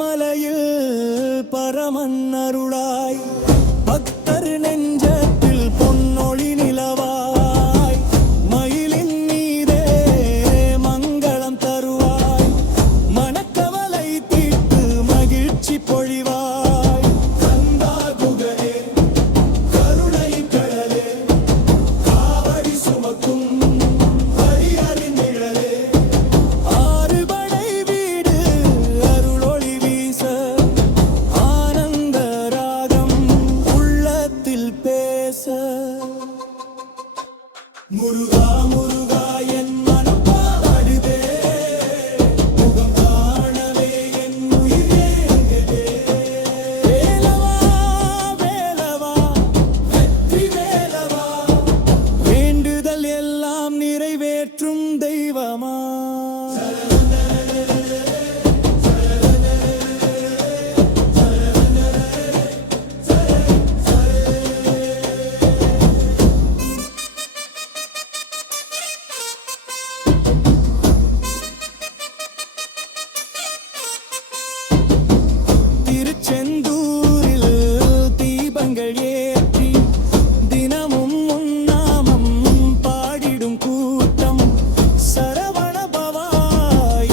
மலையில் பரமன் அருளாய் பக்தர் நெஞ்சத்தில் பொன்னொளி நிலவாய் மயிலின் மீதே மங்களம் தருவாய் மனக்கவலை தீர்த்து மகிழ்ச்சி பொழிவாய் கந்தா குகனே கருணை கடலே காவடி சுமக்கும் ஹரிஹரின் நிழலே ஆறுபடை வீடு அருளொளி வீச ஆனந்த ராகம் உள்ளத்தில் பேச முருகா முருகா என் மனம் பாடுதே முகம் காணவே என் உயிர் ஏங்குதே வேலவா வேலவா வெற்றி வேலவா வேண்டுதல் எல்லாம் நிறைவேற்றும் தெய்வமா திருச்செந்தூரில் தீபங்கள் ஏற்றி தினமும் உன்னாமம் பாடிடும் கூட்டம் சரவண பவா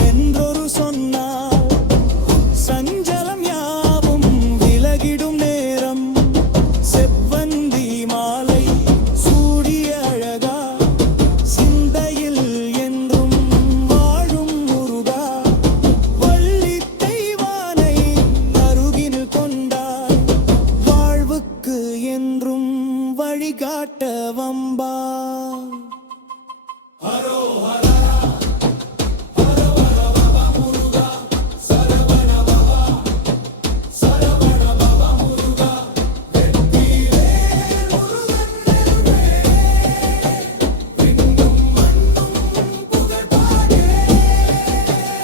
என்றொரு சொன்னார் சஞ்சலம் யாவும் விலகிடும் நேரம் செவ்வந்தி மாலை சூடிய அழகா சிந்தையில் என்றும் வாழும் முருகா வள்ளி தெய்வானை அருகினில் கொண்டாய் வாழ்வுக்கு என்றும் வழிகாட்ட வம்பா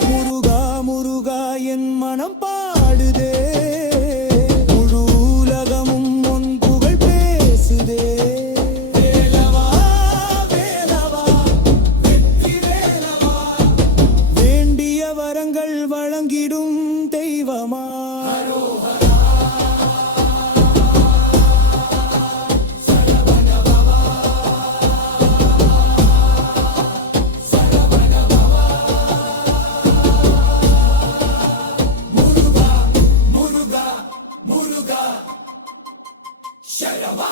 முருகா முருகா என் மனம் பாடுதே முழு உலகமும் உன் புகழ் பேசுதே வேலவா வேலவா வெற்றி வேலவா வேண்டிய வரங்கள் வழங்கிடும் தெய்வமா முருகா முருகா சரவா